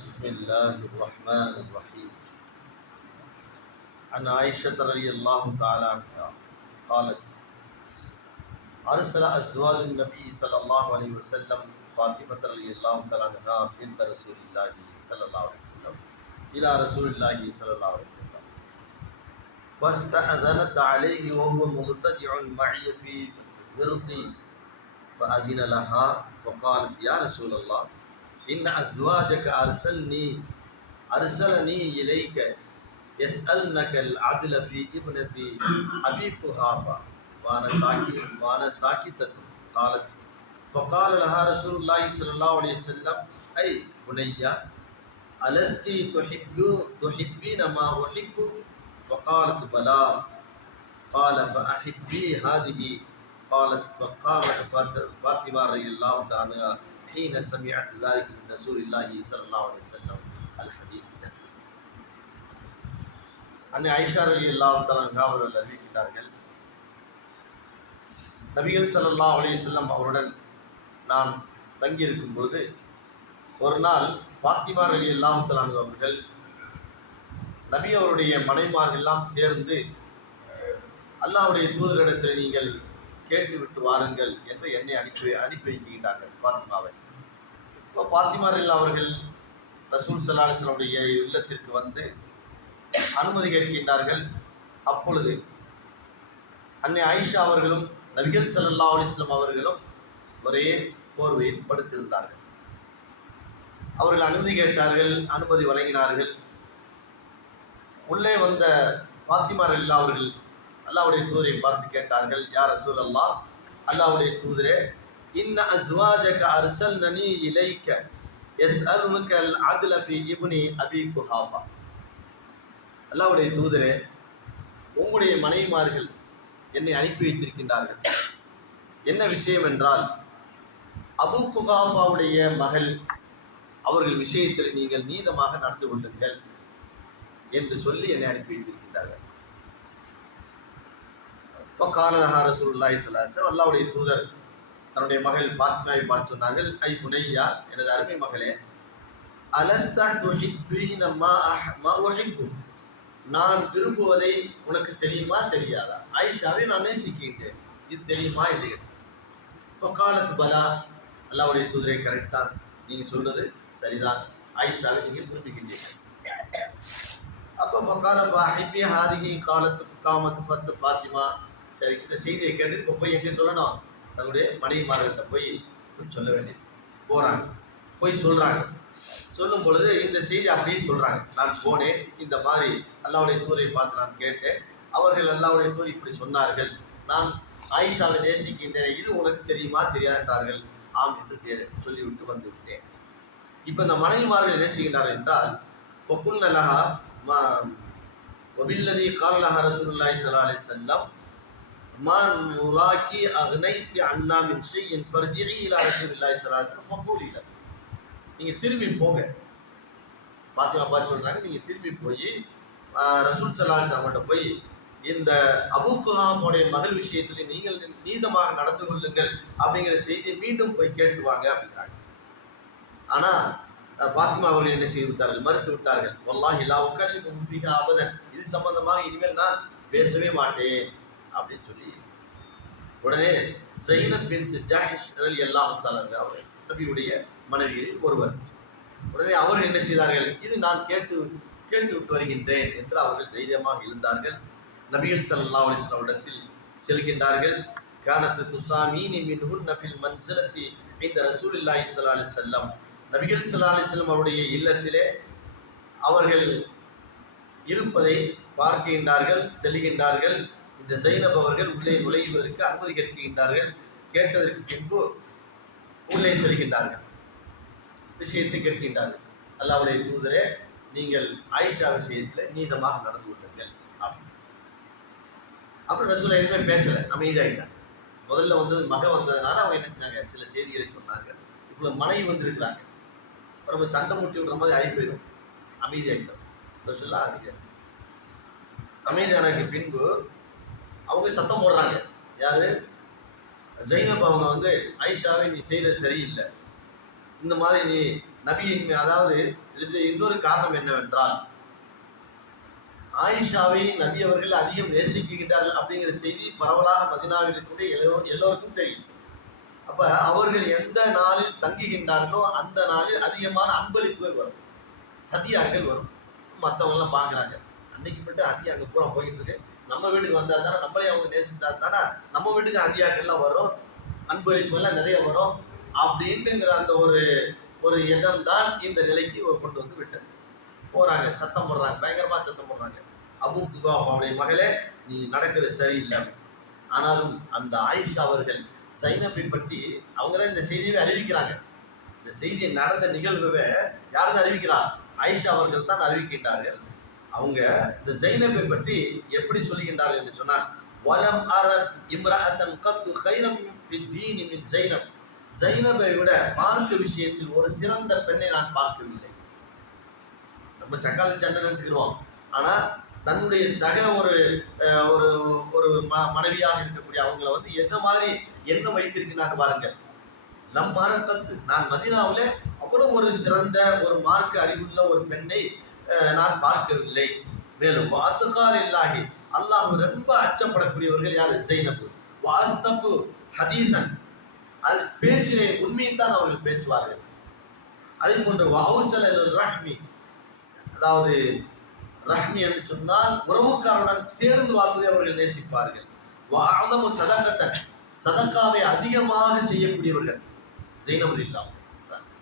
بسم الله الرحمن الرحيم. عن عائشة رضي الله تعالى عنها قالت أرسل أزواج النبي صلى الله عليه وسلم فاطمة رضي الله تعالى عنها بنت رسول الله صلى الله عليه وسلم إلى رسول الله صلى الله عليه وسلم. فاستأذنت عليه وهو مضطجع معي في مرضي فأذن لها فقالت يا رسول الله إن أزواجك أرسلني أرسلني إليك يسألنك العدل في ابنة أبي قحافة وأنا ساكت وأنا ساكتة. قالت فقال لها رسول الله صلى الله عليه وسلم أي بني ألست تحب تحبين ما أحب؟ فقالت بلى. قال فأحبي هذه. قالت فقامت فاطمة رضي الله تعالى حين سمعت ذلك من رسول الله صلى الله عليه وسلم الحديث அன்னை ஐஷா அலி அல்லாஹ் தலன்கா அவர்கள் அறிவிக்கிறார்கள் நபிகள் ஸல்லல்லாஹு அலைஹி வஸல்லம் அவருடன் நான் தங்கியிருக்கும் பொழுது ஒரு நாள் ஃபாத்திமா அலி அல்லாஹ் தலான் அவர்கள் நபி அவருடைய மனைமார்கள் எல்லாம் சேர்ந்து அல்லாஹ்வுடைய தூதரிடத்தில் நீங்கள் கேட்டுவிட்டு வாருங்கள் என்று என்னை அனுப்பி அனுப்பி வைக்கின்றார்கள் ஃபாத்திமாவை இப்போ பாத்திமாரில் அவர்கள் ரசூல் சல்லா இல்லத்திற்கு வந்து அனுமதி கேட்கின்றார்கள். அப்பொழுது அன்னை ஆயிஷா அவர்களும் நபிகள் சல்லா அலிஸ்லாம் அவர்களும் ஒரே போர்வையில் படுத்திருந்தார்கள் அவர்கள் அனுமதி கேட்டார்கள் அனுமதி வழங்கினார்கள். உள்ளே வந்த பாத்திமார் அல்லா அவர்கள் அல்லாவுடைய தூதரை பார்த்து கேட்டார்கள் யார் ரசூல் அல்லா அல்லாவுடைய தூதரே இன்ன அஸ்வாஜக அர்சல் நனி இலைக்க எஸ் அல்முக்கல் அதுல ஃபி இப்னி அபி குஹாஃபா. அல்லாவுடைய தூதரே உங்களுடைய மனைவிமார்கள் என்னை அனுப்பி வைத்திருக்கின்றார்கள். என்ன விஷயம் என்றால் அபு குஹாஃபாவுடைய மகள் அவர்கள் விஷயத்தில் நீங்கள் நீதமாக நடந்து கொள்ளுங்கள் என்று சொல்லி என்னை அனுப்பி வைத்திருக்கின்றார்கள். காலஹா ரசூலுல்லாஹி ஸல்லல்லாஹு அல்லாவுடைய தூதர் தன்னுடைய மகள் ஃபாத்திமாவை பார்த்து சொன்னார்கள் ஐ புனையா எனது அருமை மகளே அலஸ்தா மா நான் விரும்புவதை உனக்கு தெரியுமா? தெரியாதா? ஆயிஷாவை நான் நேசிக்கின்றேன். இது தெரியுமா? இது இப்போ காலத்து பலா. அல்லாவுடைய குதிரை கரெக்ட் தான் நீங்கள் சொல்றது சரிதான். ஆயிஷாவை நீங்கள் விரும்புகின்றீர்கள். அப்போ பக்கால ஹாதிகி காலத்து காமத்து பத்து பாத்திமா சரி இந்த செய்தியை கேட்டு இப்போ போய் எங்கே சொல்லணும்? தன்னுடைய மனைவிமார்கள்ட்ட போய் சொல்ல வேண்டியது. போகிறாங்க போய் சொல்கிறாங்க சொல்லும் பொழுது இந்த செய்தி அப்படியே சொல்கிறாங்க நான் போனேன். இந்த மாதிரி அல்லாவுடைய தூரை பார்த்து நான் கேட்டேன். அவர்கள் அல்லாவுடைய தூர் இப்படி சொன்னார்கள். நான் ஆயிஷாவை நேசிக்கின்றேன். இது உனக்கு தெரியுமா? தெரியாது என்றார்கள் ஆம் என்று கே- சொல்லிவிட்டு வந்து விட்டேன் இப்போ இந்த மனைவிமார்கள் நேசிக்கின்றார்கள் என்றால் பொக்குல் நலஹா மா வபில்லதி காலலஹா ரசூலுல்லாஹி ஸல்லல்லாஹு மா உலாக்கி அக்னைத்தி அண்ணா மின் ஷைஇன் ஃபர்ஜிஇ இலா ரசூலில்லாஹி ஸல்லல்லாஹு அலைஹி நீங்கள் திரும்பி போங்க. பாத்திமா பார்த்து சொல்கிறாங்க நீங்கள் திரும்பி போய் ரசூல் சல்லாஸ் அவங்கள்ட்ட போய் இந்த அபு குஹாஃபோடைய மகள் விஷயத்தில் நீங்கள் நீதமாக நடந்து கொள்ளுங்கள் அப்படிங்கிற செய்தியை மீண்டும் போய் கேட்டு வாங்க அப்படிங்கிறாங்க. ஆனால் பாத்திமா அவர்கள் என்ன செய்து விட்டார்கள்? மறுத்து விட்டார்கள். வல்லாஹி லா உக்கல்லி அபதன். இது சம்பந்தமாக இனிமேல் நான் பேசவே மாட்டேன். அப்படின்னு சொல்லி உடனே ஜெயினப் பின் ஜாஹிஷ் எல்லாம் அவர் நபியுடைய மனைவியில் ஒருவர். உடனே அவர்கள் என்ன செய்தார்கள்? இது நான் கேட்டு கேட்டு விட்டு வருகின்றேன் என்று அவர்கள் தைரியமாக இருந்தார்கள் நபிகள் சல்லா அலிஸ்லாம் இடத்தில் செல்கின்றார்கள். கானத்து துசாமீனி மின் நஃபில் மன்சிலத்தி இந்த ரசூலுல்லாஹி சல்லா அலி செல்லம் நபிகள் சல்லா அலி செல்லம் அவருடைய இல்லத்திலே அவர்கள் இருப்பதை பார்க்கின்றார்கள் செல்கின்றார்கள். இந்த ஜைனப் அவர்கள் உள்ளே நுழைவதற்கு அனுமதி கேட்கின்றார்கள். கேட்டதற்கு பின்பு உள்ளே செல்கின்றார்கள். விஷயத்தை கேட்கின்றார்கள். அல்லாவுடைய தூதரே நீங்கள் ஆயிஷா விஷயத்தில் நீதமாக நடந்து கொள்ளுங்கள். அப்படின்னு அப்புறம் ரசூலா எதுவுமே பேசலை. அமைதியாகிட்டாங்க முதல்ல வந்தது மகன் வந்ததுனால அவங்க என்ன செஞ்சாங்க? சில செய்திகளை சொன்னார்கள். இவ்வளோ மனைவி வந்திருக்கிறாங்க. நம்ம சண்டை முட்டி விடுற மாதிரி ஆகி போயிடும். அமைதியாகிட்டோம் ரசூலா அமைதியாக அமைதியானதுக்கு பின்பு அவங்க சத்தம் போடுறாங்க. யாரு? ஜெயினப் அவங்க வந்து ஆயிஷாவை நீ செய்தது சரியில்லை. இந்த மாதிரி நீ நபியின் அதாவது இதில் இன்னொரு காரணம் என்னவென்றால் ஆயிஷாவை நபி அவர்கள் அதிகம் நேசிக்கின்றார்கள் அப்படிங்கிற செய்தி பரவலாக மதினாவில் இருக்கக்கூடிய எல்லோ- எல்லோருக்கும் தெரியும். அப்ப அவர்கள் எந்த நாளில் தங்குகின்றார்களோ அந்த நாளில் அதிகமான அன்பளிப்புகள் வரும். ஹதியாக்கள் வரும். மற்றவங்களாம் எல்லாம் பார்க்குறாங்க. அன்னைக்கு மட்டும் ஹதியா அங்கே பூரா போயிட்டு இருக்கு நம்ம வீட்டுக்கு வந்தால் தானே நம்மளே அவங்க நேசித்தா தானே நம்ம வீட்டுக்கு ஹதியாக்கள்லாம் வரும் அன்பளிப்புகள்லாம் நிறைய வரும். அப்படின்னுங்கிற அந்த ஒரு ஒரு எண்ணம் தான் இந்த நிலைக்கு கொண்டு வந்து விட்டது. போறாங்க சத்தம் போடுறாங்க பயங்கரமா சத்தம் போடுறாங்க. அபு அவருடைய மகளே நீ நடக்கிறது சரியில்லை. ஆனாலும் அந்த ஆயிஷா அவர்கள் சைனப்பை பற்றி அவங்க தான் இந்த செய்தியை அறிவிக்கிறாங்க. இந்த செய்தியை நடந்த நிகழ்வை யார் தான் அறிவிக்கிறார் ஆயிஷா அவர்கள் தான் அறிவிக்கின்றார்கள். அவங்க இந்த ஜெயினபை பற்றி எப்படி சொல்லுகின்றார்கள் என்று சொன்னால் வலம் அரப் இம்ரஅத்தன் கத்து ஹைரம் தீனின் ஜெயினம் ஜைனப் ஜைனபை விட பார்க்க விஷயத்தில் ஒரு சிறந்த பெண்ணை நான் பார்க்கவில்லை. நம்ம சக்கால சண்டை நினச்சிக்கிறோம் ஆனால் தன்னுடைய சக ஒரு ஒரு ஒரு ம மனைவியாக இருக்கக்கூடிய அவங்கள வந்து என்ன மாதிரி என்ன வைத்திருக்கிறான்னு பாருங்க நம் மார்க்கத்து நான் மதினாவில் அவ்வளோ ஒரு சிறந்த ஒரு மார்க்க அறிவுள்ள ஒரு பெண்ணை நான் பார்க்கவில்லை. மேலும் வாத்துகார் இல்லாஹி அல்லாஹ் ரொம்ப அச்சப்படக்கூடியவர்கள் யார்? ஜெயினபு வாஸ்தபு ஹதீதன். அது பேச்சிலே உண்மையைத்தான் அவர்கள் பேசுவார்கள். அதே போன்று வவுசல் ரஹ்மி. அதாவது ரஹ்மி என்று சொன்னால் உறவுக்காரருடன் சேர்ந்து வாழ்வதை அவர்கள் நேசிப்பார்கள். வாதமு சதகத்தன். சதக்காவை அதிகமாக செய்யக்கூடியவர்கள். ஜெயினபுல் இல்லாம்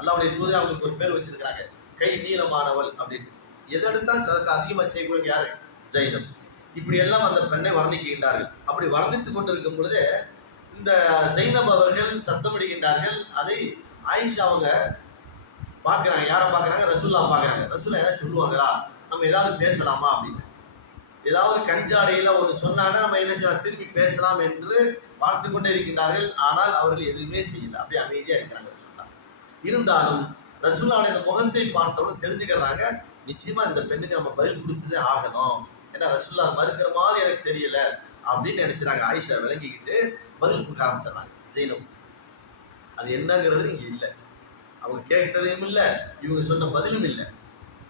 அல்லாவுடைய தூதர் அவங்களுக்கு ஒரு பேர் வச்சிருக்கிறாங்க. கை நீளமானவள் அப்படின்னு. எதெடுத்தால் சதக்கா அதிகமாக செய்யக்கூடிய யாரு? ஜெயினம் இப்படி எல்லாம் அந்த பெண்ணை வர்ணிக்கின்றார்கள். அப்படி வர்ணித்து கொண்டிருக்கும் பொழுது இந்த ஜெயினப் அவர்கள் சத்தமிடுகின்றார்கள். அதை ஆயிஷா அவங்க பார்க்குறாங்க. யாரை பார்க்குறாங்க? ரசூல்லா பார்க்குறாங்க. ரசூல்லா ஏதாவது சொல்லுவாங்களா? நம்ம ஏதாவது பேசலாமா அப்படின்னு. ஏதாவது கஞ்சாடையில் ஒன்று சொன்னாங்கன்னா நம்ம என்ன செய்யலாம்? திருப்பி பேசலாம் என்று பார்த்து கொண்டே இருக்கின்றார்கள். ஆனால் அவர்கள் எதுவுமே செய்யல. அப்படியே அமைதியாக இருக்கிறாங்க ரசூல்லா. இருந்தாலும் ரசூல்லாவுடைய இந்த முகத்தை பார்த்தவுடன் தெரிஞ்சுக்கிறாங்க. நிச்சயமா இந்த பெண்ணுக்கு நம்ம பதில் கொடுத்துதே ஆகணும். ஏன்னா ரசுல்லா மறுக்கிற மாதிரி எனக்கு தெரியல அப்படின்னு நினைச்சுறாங்க. ஆயிஷா விளங்கிக்கிட்டு பதில் கொடுக்க ஆரம்பிச்சிடறாங்க. ஜெயினம் அது என்னங்கிறது இங்கே இல்லை. அவங்க கேட்டதையும் இல்லை இவங்க சொன்ன பதிலும் இல்லை.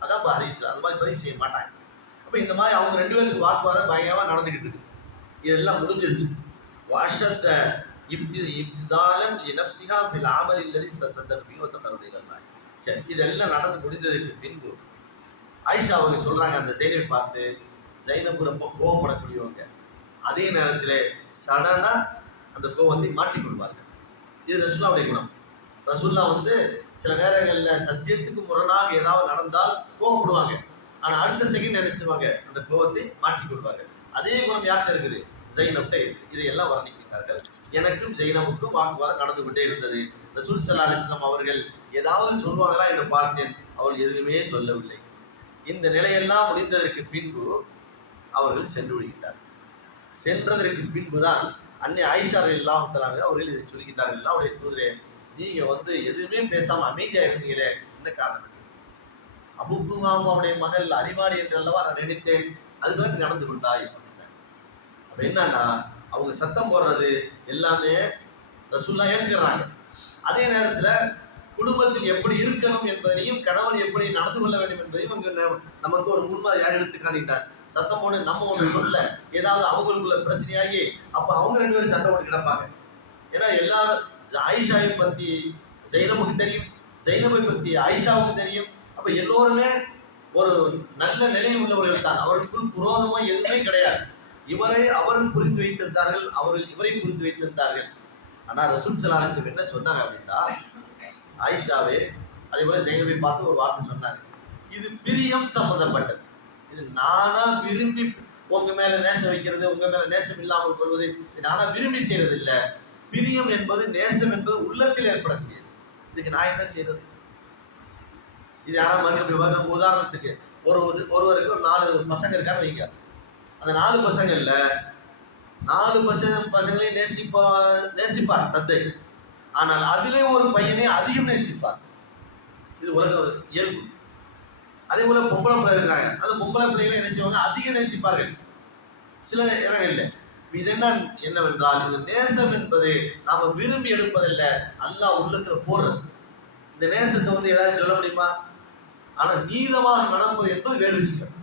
அதான் பாரிஸ் அந்த மாதிரி பதிவு செய்ய மாட்டாங்க. அப்போ இந்த மாதிரி அவங்க ரெண்டு பேருக்கு வாக்குவாதம் பயங்கரமாக நடந்துக்கிட்டு இருக்கு. இதெல்லாம் முடிஞ்சிருச்சு. வாஷத்தை இப்தி இப்திதாலன் இனப்சிகா ஃபில் ஆமல் இல்லதி தசத்தர் ஒத்த கருடைகள் சரி இதெல்லாம் நடந்து முடிந்ததுக்கு பின்பு ஆயிஷா அவங்க சொல்கிறாங்க அந்த ஜெயினை பார்த்து ஜைனபு ரொம்ப கோவப்படக்கூடியவங்க அதே நேரத்தில் சடனாக அந்த கோபத்தை மாற்றிக் கொள்வாங்க இது ரசுல்லாவுடைய குணம். ரசுல்லா வந்து சில நேரங்களில் சத்தியத்துக்கு முரணாக ஏதாவது நடந்தால் கோவப்படுவாங்க. ஆனால் அடுத்த செகண்ட் நினைச்சிருவாங்க? அந்த கோபத்தை மாற்றி கொள்வார்கள். அதே குணம் யார்கிட்ட இருக்குது? ஜெயினப்ட இருக்குது. இதையெல்லாம் வர்ணிக்கிறார்கள் எனக்கும் ஜெயினமுக்கும் வாக்குவாதம் நடந்து கொண்டே இருந்தது. ரசூல் சல்லா அலிஸ்லாம் அவர்கள் ஏதாவது சொல்லுவாங்களா என்று பார்த்தேன். அவர்கள் எதுவுமே சொல்லவில்லை. இந்த நிலையெல்லாம் முடிந்ததற்கு பின்பு அவர்கள் சென்று விடுகின்றார்கள். சென்றதற்கு பின்புதான் அன்னை ஆயிஷா இல்லாமத்தலாங்க அவர்கள் இதை சொல்கின்றார்கள். அவருடைய தூதரே நீங்க வந்து எதுவுமே பேசாம அமைதியா இருந்தீங்களே? என்ன காரணம் அபுகுமாவுடைய மகள் அறிவாளி என்று அல்லவா நான் நினைத்தேன். அதுக்கு நடந்து கொண்டாய் அப்படின்னாங்க. அப்ப என்னன்னா அவங்க சத்தம் போடுறது எல்லாமே ரசுல்லா ஏத்துக்கிறாங்க. அதே நேரத்துல குடும்பத்தில் எப்படி இருக்கணும் என்பதையும் கணவன் எப்படி நடந்து கொள்ள வேண்டும் என்பதையும் அங்கு நமக்கு ஒரு முன்மாதிரியாக எடுத்து காணிட்டார் சத்தம் போட்டு நம்ம ஒன்று சொல்ல ஏதாவது அவங்களுக்குள்ள பிரச்சனையாகி அப்ப அவங்க ரெண்டு பேரும் சண்டை போட்டு கிடப்பாங்க. ஏன்னா எல்லாரும் ஆயிஷாவை பத்தி ஜெயினமுக்கு தெரியும். ஜெயினபை பத்தி ஆயிஷாவுக்கு தெரியும். அப்ப எல்லோருமே ஒரு நல்ல நிலையில் உள்ளவர்கள் தான். அவர்களுக்குள் புரோதமோ எதுவுமே கிடையாது. இவரை அவரும் புரிந்து வைத்திருந்தார்கள் அவர்கள் இவரை புரிந்து வைத்திருந்தார்கள். ஆனா ரசூல் சலாஹம் என்ன சொன்னாங்க அப்படின்னா ஆயிஷாவே அதே போல ஜெயினபை பார்த்து ஒரு வார்த்தை சொன்னாங்க. இது பிரியம் சம்மந்தப்பட்டது இது நானா விரும்பி உங்க மேல நேசம் வைக்கிறது உங்க மேல நேசம் இல்லாமல் கொள்வது இது நானா விரும்பி செய்யறது இல்ல பிரியம் என்பது நேசம் என்பது உள்ளத்தில் ஏற்படக்கூடியது. இதுக்கு நான் என்ன செய்யறது? இது யாரா மறுக்க உதாரணத்துக்கு ஒரு ஒருவருக்கு ஒரு நாலு பசங்க இருக்கான்னு வைங்க. அந்த நாலு பசங்கள்ல நாலு பசங்க பசங்களையும் நேசிப்பா நேசிப்பார் தந்தை. ஆனால் அதிலே ஒரு பையனை அதிகம் நேசிப்பார். இது உலக இயல்பு. அதே போல பொம்பளை பிள்ளை இருக்காங்க அந்த பொம்பளை பிள்ளைகளை என்ன செய்வாங்க? அதிகம் நேசிப்பார்கள். சில இடங்களில். இது என்ன என்னவென்றால் இது நேசம் என்பது நாம விரும்பி எடுப்பதில்லை. அல்லா உள்ளத்துல போடுறது இந்த நேசத்தை வந்து ஏதாவது சொல்ல முடியுமா? ஆனால் நீதமாக நடப்பது என்பது வேறு விஷயம்.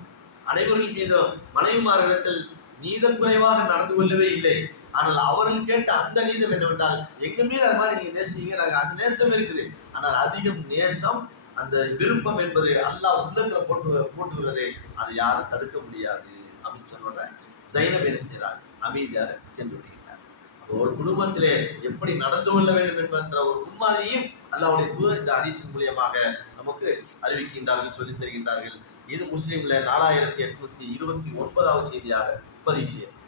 அனைவர்கள் மீதும் மனைவிமார்களிடத்தில் நீத குறைவாக நடந்து கொள்ளவே இல்லை. ஆனால் அவர்கள் கேட்ட அந்த நீதம் என்னவென்றால் எங்க மீது அது மாதிரி நீங்க நேசிங்க நாங்க அந்த நேசம் இருக்குது. ஆனால் அதிகம் நேசம் அந்த விருப்பம் என்பது அல்லாஹ் உள்ளத்துல போட்டு போட்டுள்ளதை அதை யாரும் தடுக்க முடியாது அப்படின்னு சொன்னோட ஜைனப் என்ன செய்கிறார்? அமைதியாக சென்று விடுகிறார். அப்போ ஒரு குடும்பத்திலே எப்படி நடந்து கொள்ள வேண்டும் என்பன்ற ஒரு முன்மாதிரியும் அல்லாவுடைய தூர இந்த அதிசயம் மூலியமாக நமக்கு அறிவிக்கின்றார்கள் சொல்லித் தருகின்றார்கள். இது முஸ்லீம்ல நாலாயிரத்தி எட்நூத்தி இருபத்தி ஒன்பதாவது செய்தியாக பதிவு செய்யும்